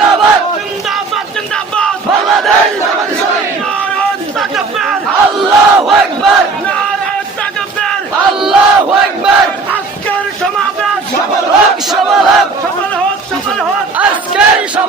জিন্দাবাদ জিন্দাবাদ জিন্দাবাদ বাংলাদেশ জামাত ইসলামী নারায়ে তাকবীর আল্লাহু আকবার নারায়ে তাকবীর আল্লাহু আকবার আজকের সমাবেশ সফল হোক